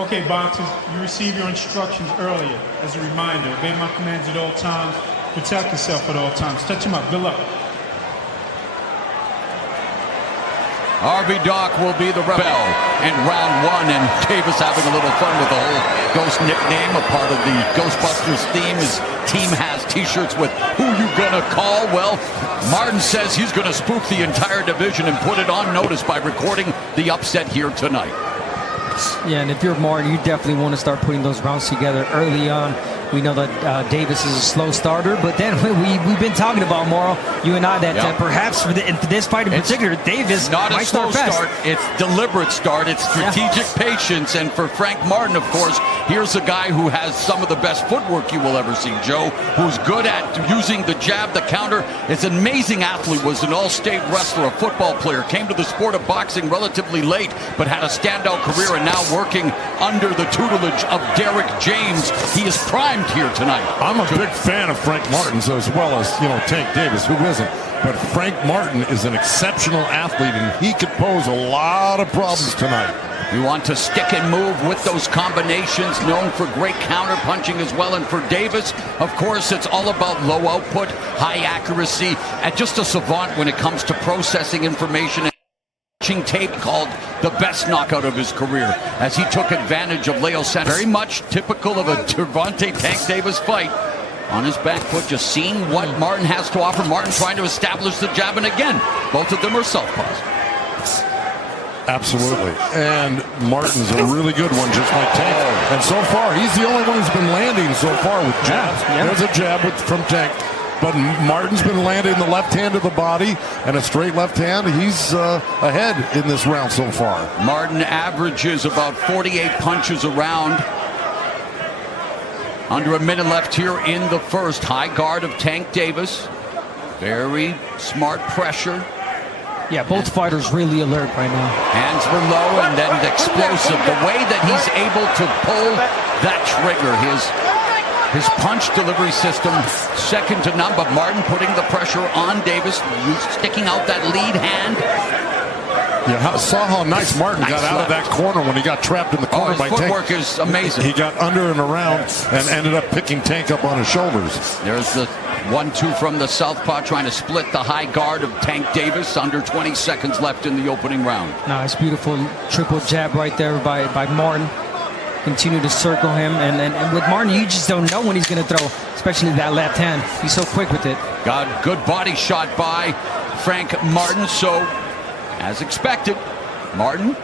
Okay, boxers, you received your instructions earlier. As a reminder, obey my commands at all times. Protect yourself at all times. Touch him up. Good luck. RV Doc will be the rebel in round one, and Davis having a little fun with the whole Ghost nickname. A part of the Ghostbusters theme. His team has t-shirts with "Who you gonna call?" Well, Martin says he's gonna spook the entire division and put it on notice by recording the upset here tonight. Yeah, and if you're Martin, you definitely want to start putting those rounds together early on. We know that Davis is a slow starter, but then we've been talking about, Morrow, you and I, that perhaps for this fight in particular, Davis not might a slow start. It's deliberate start. It's strategic patience. And for Frank Martin, of course, here's a guy who has some of the best footwork you will ever see, Joe, who's good at using the jab, the counter. Is an amazing athlete, was an all-state wrestler, a football player, came to the sport of boxing relatively late, but had a standout career and now working under the tutelage of Derek James. He is primed here tonight. I'm a big fan of Frank Martin's as well as, Tank Davis. Who isn't? But Frank Martin is an exceptional athlete, and he could pose a lot of problems tonight. You want to stick and move with those combinations, known for great counter punching as well. And for Davis, of course, it's all about low output, high accuracy, and just a savant when it comes to processing information. Tape called the best knockout of his career as he took advantage of Leo Center. Very much typical of a Gervonta Tank Davis fight. On his back foot, just seeing what Martin has to offer. Martin trying to establish the jab, and again, both of them are southpaws. Absolutely. And Martin's a really good one, just like Tank. And so far, he's the only one who's been landing so far with jabs. There's a jab from Tank. But Martin's been landing the left hand to the body and a straight left hand. He's ahead in this round so far. Martin averages about 48 punches a round. Under a minute left here in the first. High guard of Tank Davis. Very smart pressure. Yeah, both fighters really alert right now. Hands were low and then explosive. The way that he's able to pull that trigger, his punch delivery system, second to none. But Martin putting the pressure on Davis, sticking out that lead hand. Yeah, saw how nice Martin got out of that corner when he got trapped in the corner by Tank. His footwork is amazing. He got under and around and ended up picking Tank up on his shoulders. There's the 1-2 from the southpaw, trying to split the high guard of Tank Davis. Under 20 seconds left in the opening round. Nice, beautiful triple jab right there by Martin. Continue to circle him, and with Martin, you just don't know when he's going to throw, especially that left hand. He's so quick with it. Got good body shot by Frank Martin. So, as expected, Martin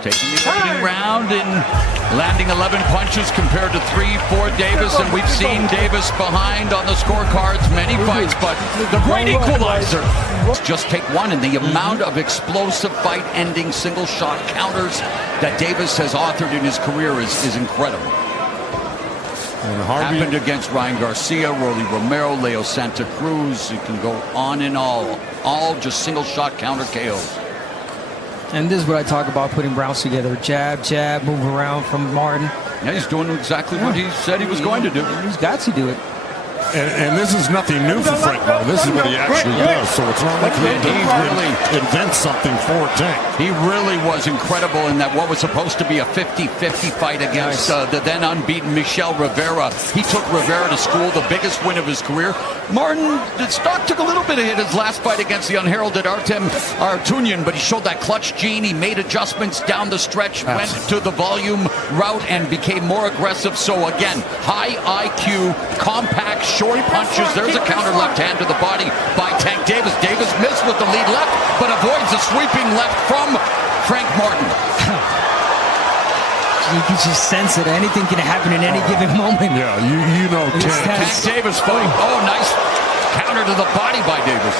taking the opening round and landing 11 punches compared to 3 for Davis. And we've seen Davis behind on the scorecards many fights, but the great equalizer. Just take one, and the amount of explosive fight-ending single-shot counters that Davis has authored in his career is incredible. Happened against Ryan Garcia, Rolly Romero, Leo Santa Cruz. You can go on and all just single-shot counter KOs. And this is what I talk about, putting rounds together. Jab, jab, move around from Martin. Yeah, he's doing exactly what he said he was going to do. He's got to do it. And this is nothing new for Frank Martin. This is what he actually does. So it's not like he really invents something for Tank. He really was incredible in that what was supposed to be a 50-50 fight against the then unbeaten Michel Rivera. He took Rivera to school, the biggest win of his career. Martin, the stock took a little bit of hit his last fight against the unheralded Artem Artunian, but he showed that clutch gene. He made adjustments down the stretch, went to the volume route, and became more aggressive. So again, high IQ, compact, short punches. There's a counter left hand to the body by Tank Davis. Davis missed with the lead left, but avoids the sweeping left from Frank Martin. You can just sense it. Anything can happen in any given moment. Yeah, you know Tank Davis fight. Oh, nice counter to the body by Davis.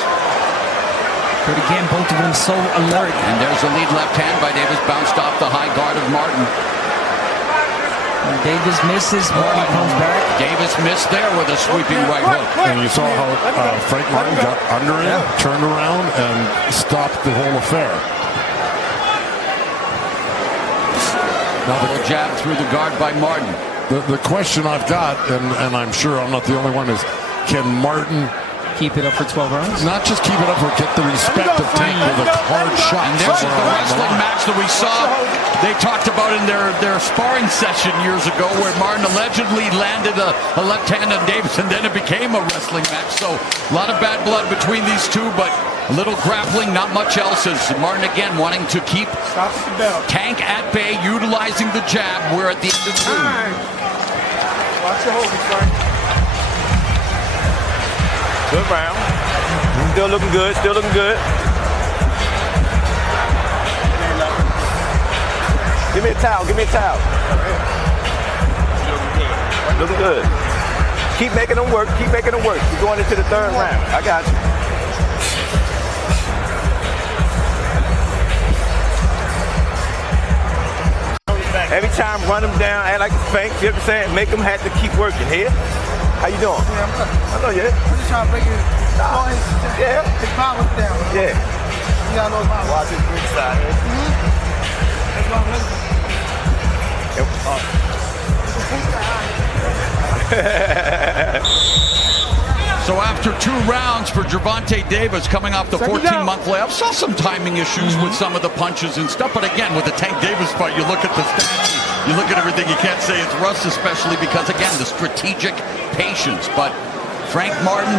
But again, both of them so alert. And there's a lead left hand by Davis, bounced off the high guard of Martin. And Davis misses, Martin comes back. Davis missed there with a sweeping right hook. And you saw how Frank Martin got under him, turned around, and stopped the whole affair. Now the jab through the guard by Martin. The question I've got, and I'm sure I'm not the only one, is can Martin Keep it up for 12 rounds. Not just keep it up, or get the respect of Tank with a hard shot. And there's the wrestling match that we saw. They talked about in their sparring session years ago, where Martin allegedly landed a left hand on Davis, and then it became a wrestling match. So a lot of bad blood between these two, but a little grappling, not much else. As Martin again wanting to keep Tank at bay, utilizing the jab. We're at the end of 2. Watch your hold, Frank. Good round. Still looking good. Still looking good. Give me a towel. Give me a towel. Looking good. Keep making them work. Keep making them work. We're going into the 3rd round. I got you. Every time, run them down, act like a fake. You know what I'm saying? Make them have to keep working. Here? How you doing? Yeah, I'm good. I know you. I'm just trying to break it. Nah. His power down. Yeah. You got no power. Watch his big side. That's what I'm looking for. So after 2 rounds for Gervonta Davis, coming off the 14-month layoff, saw some timing issues with some of the punches and stuff. But again, with the Tank Davis fight, you look at the stats, you look at everything, you can't say it's rust, especially because, again, the strategic patience. But Frank Martin,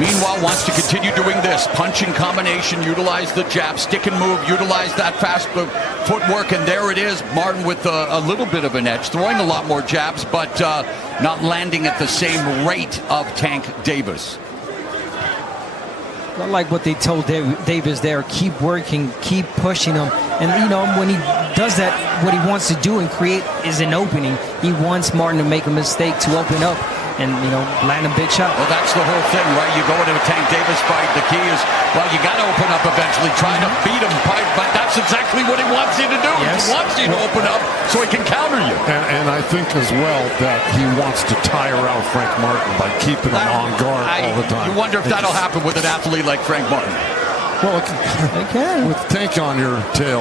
meanwhile, wants to continue doing this. Punching combination, utilize the jab, stick and move, utilize that fast footwork, and there it is. Martin with a little bit of an edge, throwing a lot more jabs, but not landing at the same rate of Tank Davis. I like what they told Davis there. Keep working, keep pushing him. And, you know, when he does that, what he wants to do and create is an opening. He wants Martin to make a mistake to open up and, you know, land a big shot. Well, that's the whole thing, right? You go into a Tank Davis fight, the key is, well, you got to open up eventually, try to beat him, but that's exactly what he wants you to do. Yes. He wants you to open up so he can counter you. And I think as well that he wants to tire out Frank Martin by keeping him on guard all the time. You wonder if that'll happen with an athlete like Frank Martin. Well, They can. with Tank on your tail.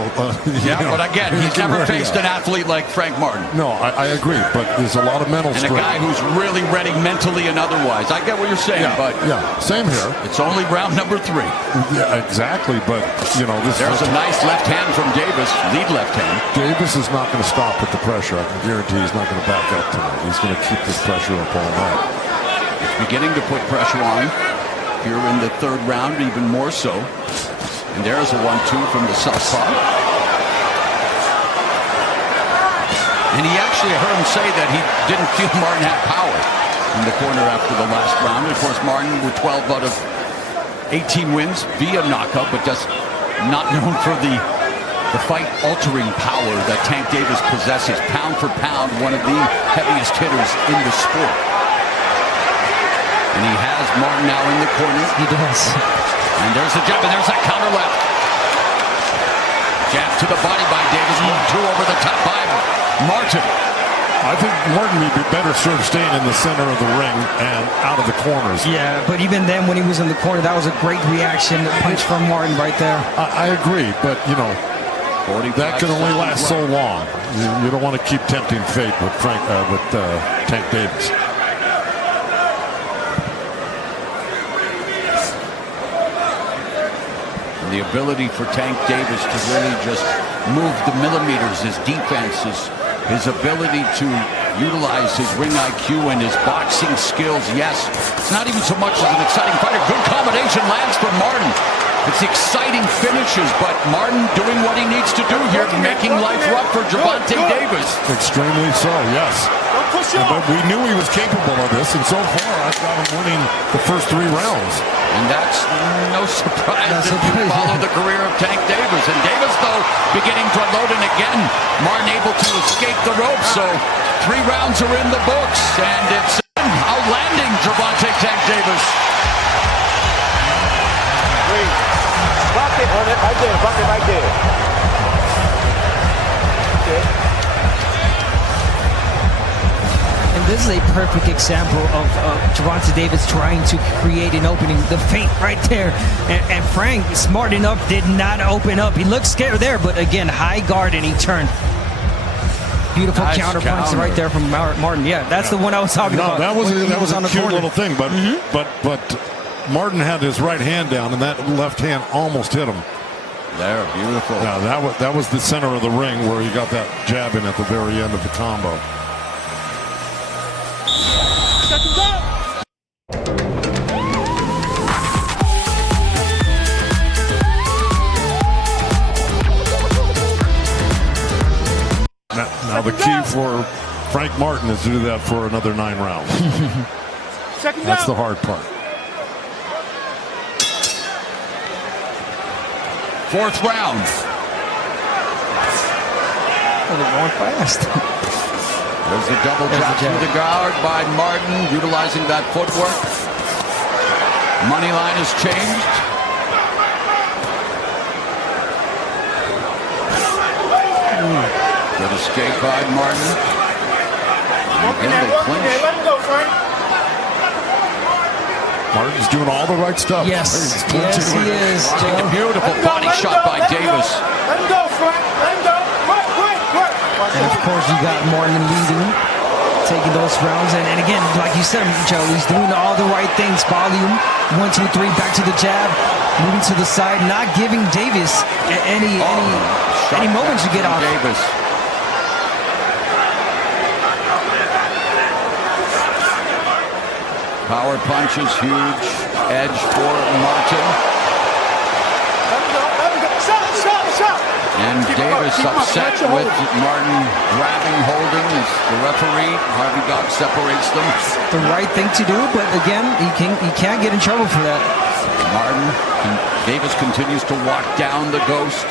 Yeah, but again, he's never faced an athlete like Frank Martin. No, I agree, but there's a lot of mental And strength. a guy who's really ready mentally and otherwise. I get what you're saying, but same here. it's only round number 3. Yeah, exactly, but you know this. There's a nice left hand from Davis, lead left hand. Davis is not going to stop at the pressure. I can guarantee he's not going to back up tonight. He's going to keep this pressure up all night. It's beginning to put pressure on here in the 3rd round, even more so. And there's a 1-2 from the southpaw. And he actually heard him say that he didn't feel Martin had power in the corner after the last round. Of course, Martin with 12 out of 18 wins via knockout, but just not known for the fight-altering power that Tank Davis possesses. Pound for pound, one of the heaviest hitters in the sport. And he has Martin now in the corner. He does. And there's the jab, and there's that counter left. Jab to the body by Davis. 1-2 over the top by Martin. I think Martin would be better served staying in the center of the ring and out of the corners. Yeah, but even then, when he was in the corner, that was a great reaction. Punch from Martin right there. I agree, but you know, that can only last so long. You don't want to keep tempting fate with Tank Davis. The ability for Tank Davis to really just move the millimeters, his defense, his ability to utilize his ring IQ and his boxing skills. Yes, it's not even so much as an exciting fighter. Good combination lands for Martin. It's exciting finishes, but Martin doing what he needs to do here, making life rough for Gervonta Davis. Extremely so, yes. But we knew he was capable of this, and so far I've got him winning the first 3 rounds. And that's no surprise if you follow the career of Tank Davis. And Davis, though, beginning to unload, and again, Martin able to escape the ropes. So 3 rounds are in the books, and it's outlanding Gervonta Tank Davis. Block it on it right there. Block it right there. Okay. And this is a perfect example of Gervonta Davis trying to create an opening. The feint right there. And Frank, smart enough, did not open up. He looked scared there, but again, high guard, and he turned. Beautiful Nice counter punch right there from Martin. Yeah, that's the one I was talking about. That was a on the cute corner. little thing, but Martin had his right hand down, and that left hand almost hit him. There, beautiful. Yeah, that was the center of the ring where he got that jab in at the very end of the combo. Now the key for Frank Martin is to do that for another 9 rounds. That's the hard part. 4th round. They're going fast. There's the double jab through the guard by Martin, utilizing that footwork. Money line has changed. Good escape by Martin. Again, they clinch. Let him go, Frank. Martin's doing all the right stuff. Yes, yes, he is. A beautiful body shot by Davis. Let him go, Frank. Let him go. Work. And of course, you got Martin leading, taking those rounds. And again, like you said, Joe, he's doing all the right things. Volume, 1, 2, 3, back to the jab, moving to the side, not giving Davis any moments to get off. Davis. Power punch is huge. Edge for Martin. And Davis upset with Martin grabbing, holding as the referee, Harvey Dock, separates them. The right thing to do, but again, he can't get in trouble for that. Davis continues to walk down the Ghost.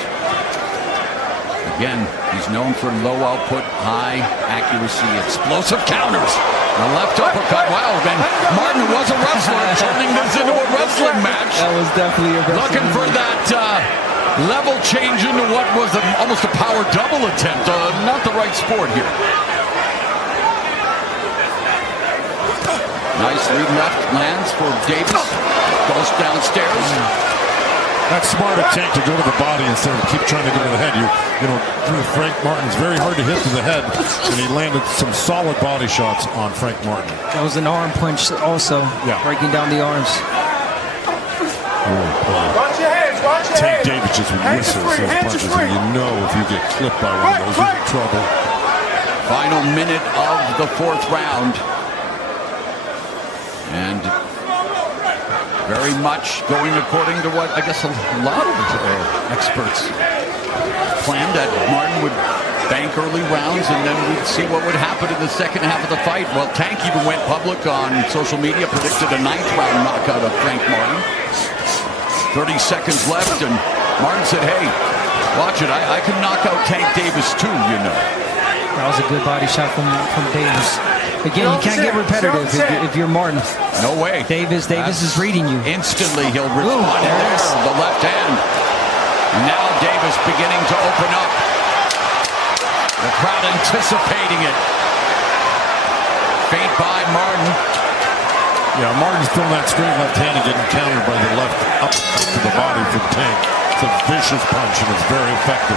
Again, he's known for low output, high accuracy, explosive counters. The left uppercut. Wow, then Martin was a wrestler, turning this into a wrestling match. That was definitely a wrestling Looking for that level change into what was almost a power double attempt. Not the right sport here. Nice lead left lands for Davis. Goes downstairs. That's smart attempt to go to the body instead of keep trying to go to the head. You know, Frank Martin's very hard to hit to the head, and he landed some solid body shots on Frank Martin. That was an arm punch also, breaking down the arms. Watch your hands. Tank Davis just whistles those punches, and you know if you get clipped by one of those, you're in trouble. Final minute of the 4th round. And very much going according to what I guess a lot of experts planned, that Martin would bank early rounds and then we'd see what would happen in the second half of the fight. Well, Tank even went public on social media, predicted a 9th round knockout of Frank Martin. 30 seconds left, and Martin said, hey, watch it, I can knock out Tank Davis too, you know. That was a good body shot from Davis. Again, you can't get repetitive if you're Martin. No way. Davis is reading you. Instantly, he'll respond. There's the left hand. Now Davis beginning to open up. The crowd anticipating it. Feint by Martin. Yeah, Martin's throwing that straight left hand and getting countered by the left up to the body from Tank. It's a vicious punch, and it's very effective.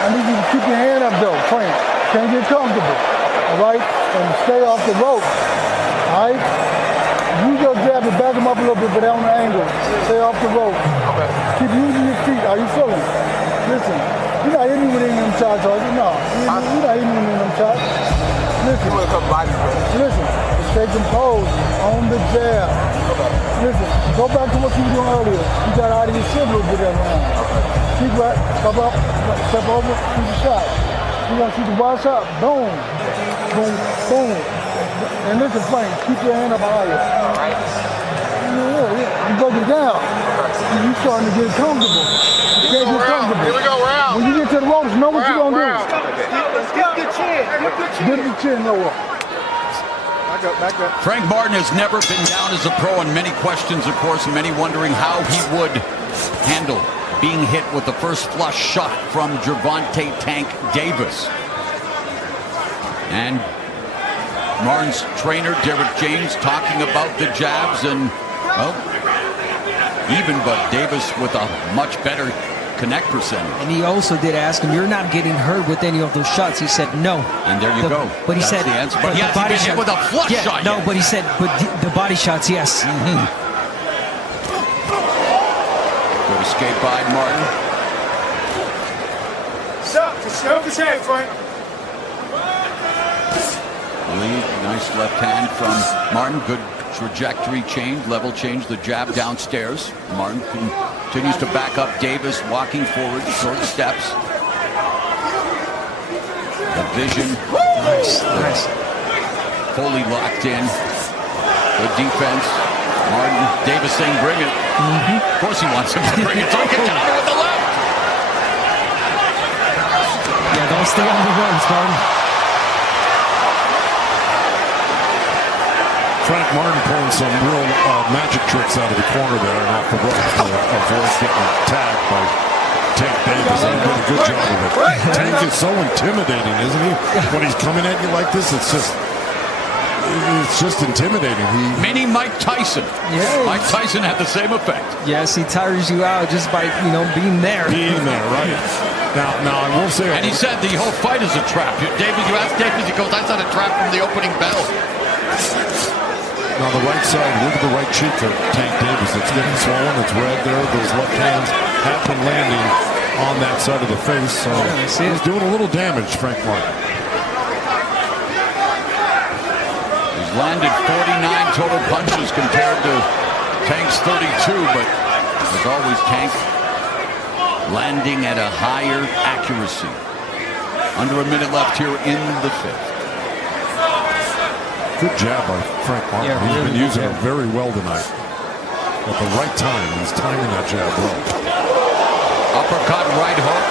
I need you to keep your hand up, though, Frank. Can't get comfortable, all right? And stay off the rope, all right? Use your jab to back him up a little bit, but on the angle. Stay off the rope. Okay. Keep using your feet. How you feeling? Listen, you're not hitting with any of them shots, are you? No, you're not hitting with any of them shots. Listen, stay composed on the jab. Listen, go back to what you were doing earlier. You got out of your shit a little bit that round. Keep right, step up, step over, shoot the shot. You gonna shoot the wild shot, boom, boom, boom. And listen, Frank, keep your hand up higher. Yeah. You broke it down. You starting to get comfortable. You can't get comfortable. Here we go, round. When you get to the ropes, know what you're gonna do. Get the chin. Get the chin lower. Back up. Frank Martin has never been down as a pro, and many questions, of course, and many wondering how he would handle being hit with the first flush shot from Gervonta Tank Davis. And Martin's trainer, Derek James, talking about the jabs, and, well, even, but Davis with a much better connect percentage. And he also did ask him, "You're not getting hurt with any of those shots?" He said, "No." And there you go. But he That's said, the answer. But he hasn't been hit with a flush shot No, yet. but he said, "But the body shots, yes." Good escape by Martin. Show his head, Frank. Lead, nice left hand from Martin. Good trajectory change, level change, the jab downstairs. Martin continues to back up Davis, walking forward, short steps. The vision. Nice. Fully locked in. Good defense. Martin, Davis saying bring it. Of course he wants him to bring it. Don't get counter with the left. Yeah, don't stay on the runs, Martin. Frank Martin pulling some real magic tricks out of the corner there and off the ropes to avoid getting tagged by Tank Davis. He did a good job of it. Tank is so intimidating, isn't he? When he's coming at you like this, it's just intimidating. Mini Mike Tyson. Yeah. Mike Tyson had the same effect. Yes, he tires you out just by being there. Being there, right? Now I will say. And he said the whole fight is a trap. David, you asked Davis, he goes, "That's not a trap from the opening bell." Now the right side, look at the right cheek of Tank Davis. It's getting swollen. It's red there. Those left hands have been landing on that side of the face. So he's doing a little damage, Frank Martin. He's landed 49 total punches compared to Tank's 32, but as always, Tank landing at a higher accuracy. Under a minute left here in the fifth. Good jab by Frank Martin. Yeah, He's really been using good it very well tonight. At the right time, he's timing that jab well. Uppercut, right hook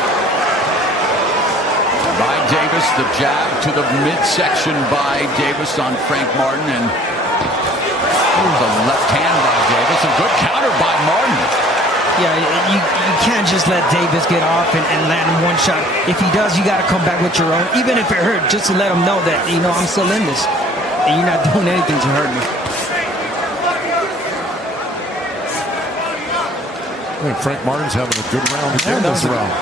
by Davis. The jab to the midsection by Davis on Frank Martin. And the left hand by Davis. A good counter by Martin. Yeah, you can't just let Davis get off and land him one shot. If he does, you got to come back with your own, even if it hurt, just to let him know that, I'm still in this. And you're not doing anything to hurt me. Hey, Frank Martin's having a good round again this round.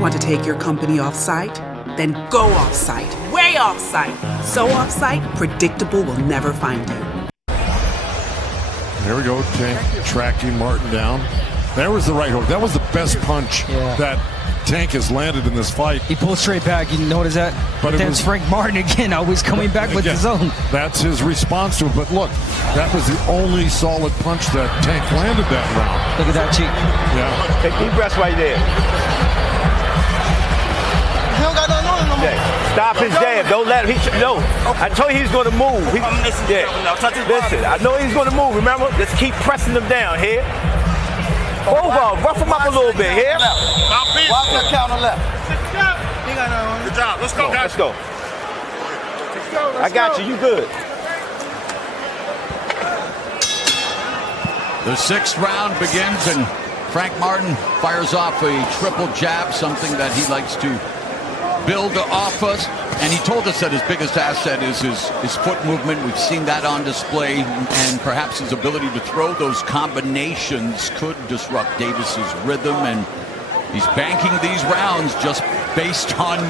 Want to take your company off-site? Then go off-site, way off-site. So off-site, predictable will never find you. There we go, Tank tracking Martin down. There was the right hook. That was the best punch that Tank has landed in this fight. He pulled straight back. You notice that? But then Frank Martin again, always coming back with his own. That's his response to it. But look, that was the only solid punch that Tank landed that round. Look at that cheek. Yeah. Take deep breaths right there. He don't got nothing on him no more. Stop his jab. Don't let him. I told you he's going to move. Listen, I know he's going to move. Remember? Just keep pressing him down here. Both of them. Rough him up a little bit here. Watch that counter left. He got nothing on him. Good job. Let's go, guys. Let's go. I got you. You good. The sixth round begins, and Frank Martin fires off a triple jab, something that he likes to build off us. And he told us that his biggest asset is his foot movement. We've seen that on display, and perhaps his ability to throw those combinations could disrupt Davis's rhythm. And he's banking these rounds just based on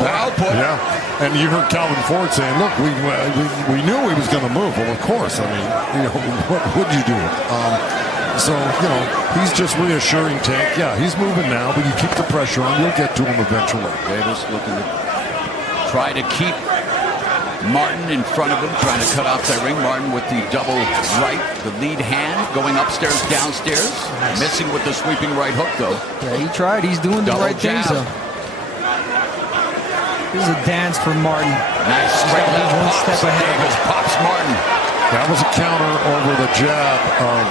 more output. Yeah, and you heard Calvin Ford saying, look, we knew he was going to move. Well, of course. I mean, what would you do? So, he's just reassuring Tank. Yeah, he's moving now, but you keep the pressure on. You'll get to him eventually. Davis looking to try to keep Martin in front of him, trying to cut off that ring. Martin with the double right, the lead hand, going upstairs, downstairs. Missing with the sweeping right hook, though. Yeah, he tried. He's doing the right things, though. This is a dance for Martin. Nice straight left one pops. step ahead. Davis pops Martin. That was a counter over the jab of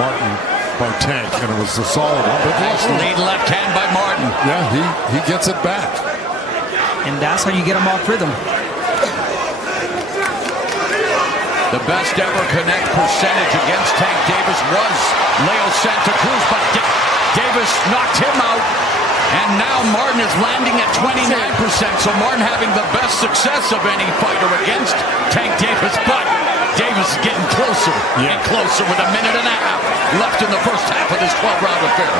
Martin by Tank, and it was a solid one. But nice lead left hand by Martin. Yeah, he gets it back. And that's how you get him off rhythm. The best ever connect percentage against Tank Davis was Leo Santa Cruz, but Davis knocked him out. And now Martin is landing at 29%. So Martin having the best success of any fighter against Tank Davis, but Davis is getting closer and closer with a minute and a half left in the first half of this 12-round affair.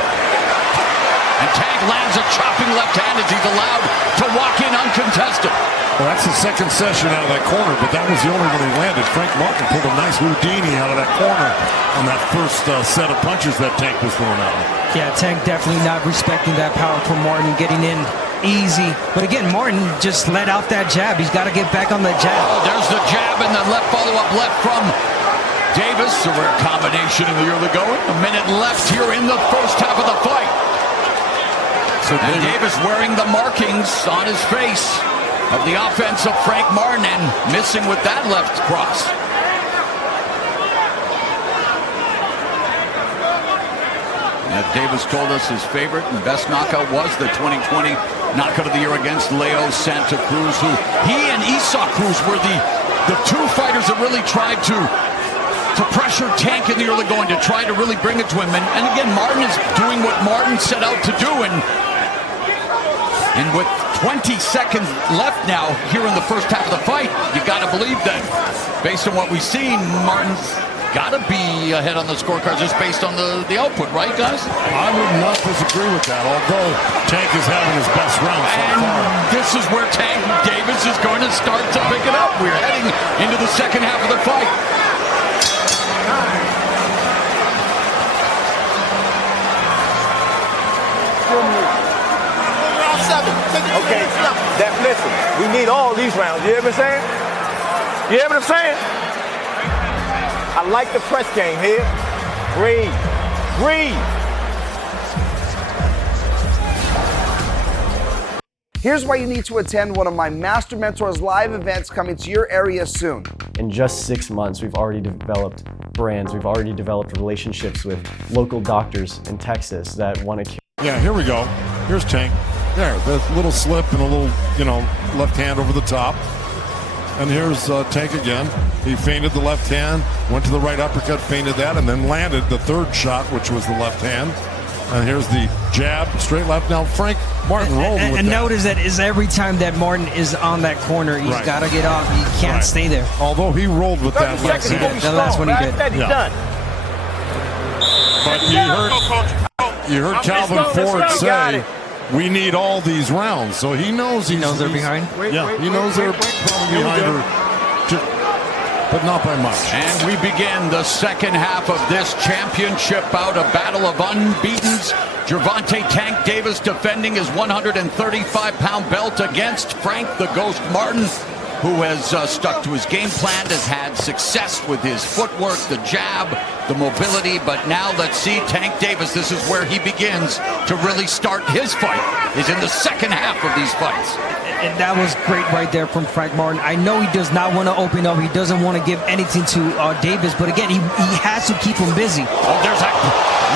And Tank lands a chopping left hand as he's allowed to walk in uncontested. Well, that's the second session out of that corner, but that was the only one he landed. Frank Martin pulled a nice Houdini out of that corner on that first set of punches that Tank was throwing out. Yeah, Tank definitely not respecting that power from Martin, getting in easy. But again, Martin just let out that jab. He's got to get back on the jab. Oh, there's the jab and the left follow-up left from Davis. A rare combination in the early going. A minute left here in the first half of the fight. And Davis wearing the markings on his face of the offense of Frank Martin and missing with that left cross. As Davis told us his favorite and best knockout was the 2020 knockout of the year against Leo Santa Cruz, who he and Esau Cruz were the two fighters that really tried to pressure Tank in the early going, to try to really bring it to him. And again, Martin is doing what Martin set out to do, and with 20 seconds left now here in the first half of the fight, you got to believe that based on what we've seen, Martin's got to be ahead on the scorecards just based on the output, right, guys? I would not disagree with that, although Tank is having his best round so far. This is where Tank Davis is going to start to pick it up. We're heading into the second half of the fight. Okay, listen, we need all these rounds. You hear what I'm saying? You hear what I'm saying? I like the press game here. Breathe. Here's why you need to attend one of my Master Mentors live events coming to your area soon. In just 6 months, we've already developed brands. We've already developed relationships with local doctors in Texas that want to. Yeah, here we go. Here's Tank. There, the little slip and a little, left hand over the top. And here's Tank again. He feinted the left hand, went to the right uppercut, feinted that, and then landed the third shot, which was the left hand. And here's the jab, straight left. Now Frank Martin rolled with that. And notice that is every time that Martin is on that corner, he's got to get off. He can't stay there. Although he rolled with that last one. The last one he did. Done. But you heard Calvin Ford say, we need all these rounds. So he knows they're behind? He knows they're probably behind her, but not by much. And we begin the second half of this championship bout, a battle of unbeatens. Gervonta Tank Davis defending his 135-pound belt against Frank the Ghost Martin, who has stuck to his game plan, has had success with his footwork, the jab, the mobility. But now let's see Tank Davis. This is where he begins to really start his fight, is in the second half of these fights. And that was great right there from Frank Martin. I know he does not want to open up. He doesn't want to give anything to Davis. But again, he has to keep him busy. Oh, there's a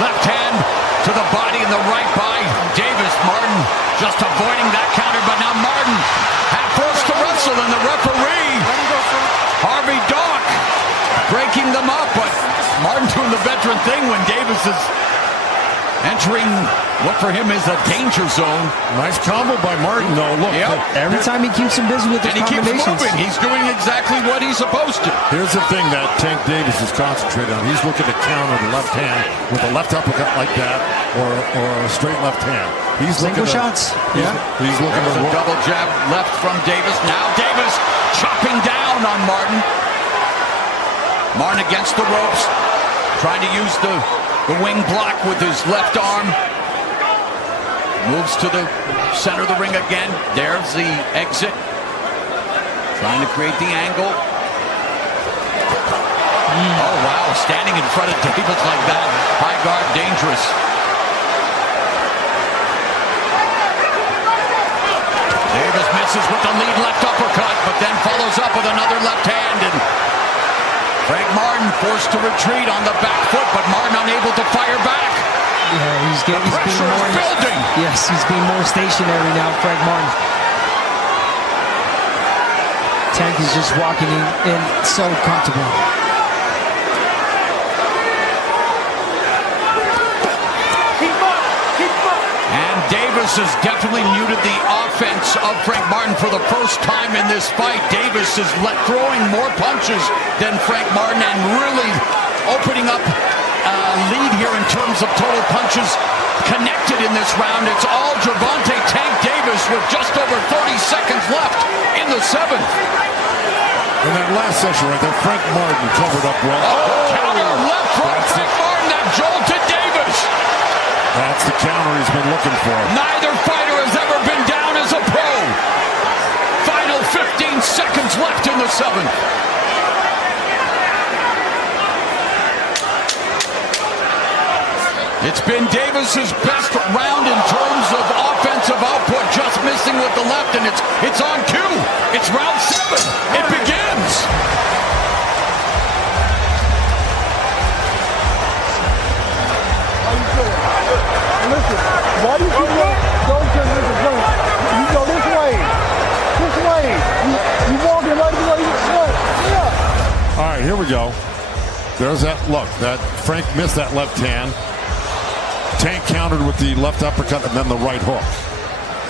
left hand to the body and the right by Davis. Martin just avoiding that counter. But now Martin had forced to wrestle, and the referee, Harvey Dock, breaking them up. But Martin doing the veteran thing when Davis is entering what for him is a danger zone. Nice combo by Martin, though. Look, every time he keeps him busy with his combinations. And he keeps moving. He's doing exactly what he's supposed to. Here's the thing that Tank Davis is concentrated on. He's looking to counter the left hand with a left uppercut like that, or a straight left hand. He's single shots. He's looking for a double jab left from Davis. Now Davis chopping down on Martin. Martin against the ropes, trying to use the wing block with his left arm. Moves to the center of the ring again. There's the exit. Trying to create the angle. Oh, wow. Standing in front of Davis like that. High guard, dangerous. Davis misses with the lead left uppercut, but then follows up with another left hand. And Frank Martin forced to retreat on the back foot, but Martin unable to fire back. Yeah, he's being more building. Yes, he's being more stationary now, Frank Martin. Tank is just walking in so comfortable. And Davis has definitely muted the offense of Frank Martin for the first time in this fight. Davis is throwing more punches than Frank Martin and really opening up a lead here in terms of total punches connected in this round. It's all Gervonta Tank Davis with just over 30 seconds left in the 7th. In that last session right there, Frank Martin covered up well. Counter left from Frank Martin that jolted Davis. That's the counter he's been looking for. Neither fighter has ever been down as a pro. Final 15 seconds left in the 7th. It's been Davis's best round in terms of offensive output, just missing with the left, and it's on cue. It's round 7. It begins. How you feeling? Listen, why do you keep going to this point? You go this way. This way. You walking right the way you went. Yeah. All right, here we go. There's that look. That Frank missed that left hand. Tank countered with the left uppercut and then the right hook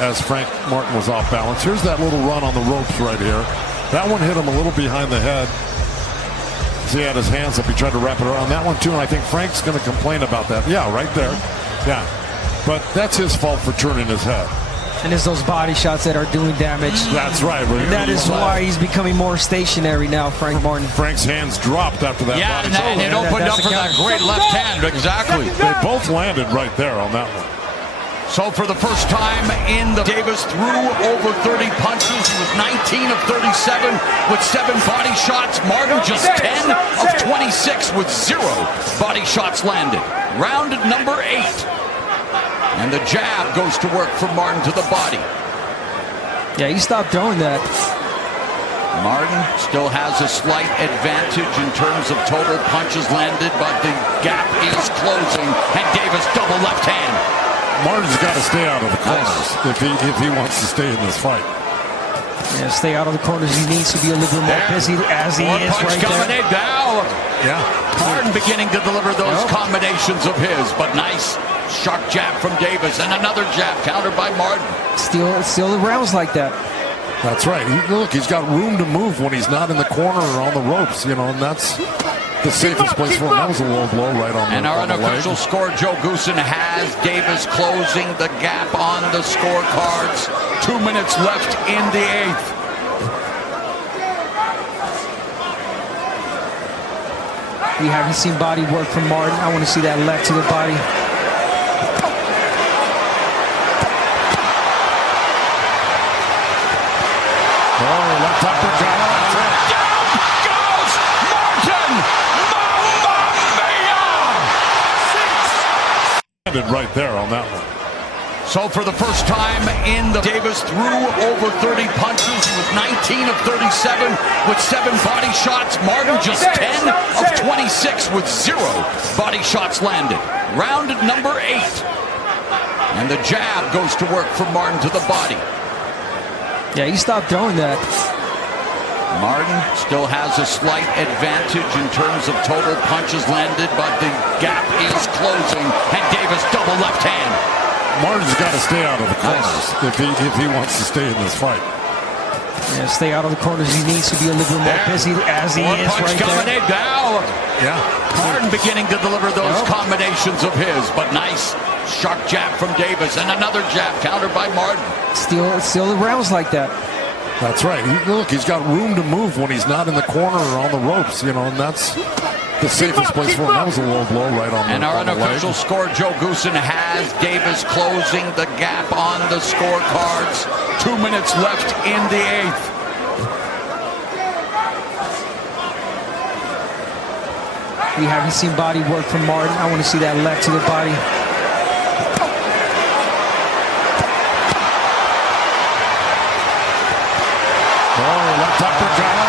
as Frank Martin was off balance. Here's that little run on the ropes right here. That one hit him a little behind the head. He had his hands up. He tried to wrap it around that one too, and I think Frank's going to complain about that. Yeah, right there. Yeah, but that's his fault for turning his head. And it's those body shots that are doing damage. That's right. That is why he's becoming more stationary now, Frank Martin. Frank's hands dropped after that body shot. And it opened up for that great left hand. Exactly. They both landed right there on that one. So for the first time in the Davis threw over 30 punches. He was 19 of 37 with 7 body shots. Martin just 10 of 26 with 0 body shots landed. Round number 8. And the jab goes to work for Martin to the body. Yeah, he stopped throwing that. Martin still has a slight advantage in terms of total punches landed, but the gap is closing. And Davis double left hand. Martin's got to stay out of the corners if he wants to stay in this fight. Yeah, stay out of the corners. He needs to be a little bit more busy as he is right there. Now. Yeah. Martin beginning to deliver those combinations of his, but nice sharp jab from Davis and another jab countered by Martin. Still rounds like that. That's right. Look, he's got room to move when he's not in the corner or on the ropes, you know, and that's the safest place for him. That was a low blow right on the And our unofficial score, Joe Goosen, has Davis closing the gap on the scorecards. 2 minutes left in the 8th. We haven't seen body work from Martin. I want to see that left to the body. Oh, left uppercut. Down goes Martin! Mamma mia! Landed right there on that one. So for the first time in the Davis threw over 30 punches. He was 19 of 37 with 7 body shots. Martin just 10 of 26 with 0 body shots landed. Round number 8. And the jab goes to work for Martin to the body. Yeah, he stopped throwing that. Martin still has a slight advantage in terms of total punches landed, but the gap is closing. And Davis double left hand. Martin's got to stay out of the corners if he wants to stay in this fight. Yeah, stay out of the corners. He needs to be a little bit more busy as he is right there. Now. Yeah. Martin beginning to deliver those combinations of his, but nice sharp jab from Davis and another jab countered by Martin. Still rounds like that. That's right. Look, he's got room to move when he's not in the corner or on the ropes, you know, and that's the safest place for him. That was a low blow right on the And our on the unofficial leg. score, Joe Goosen, has Davis closing the gap on the scorecards. 2 minutes left in the 8th. We haven't seen body work from Martin. I want to see that left to the body. Oh, left uppercut.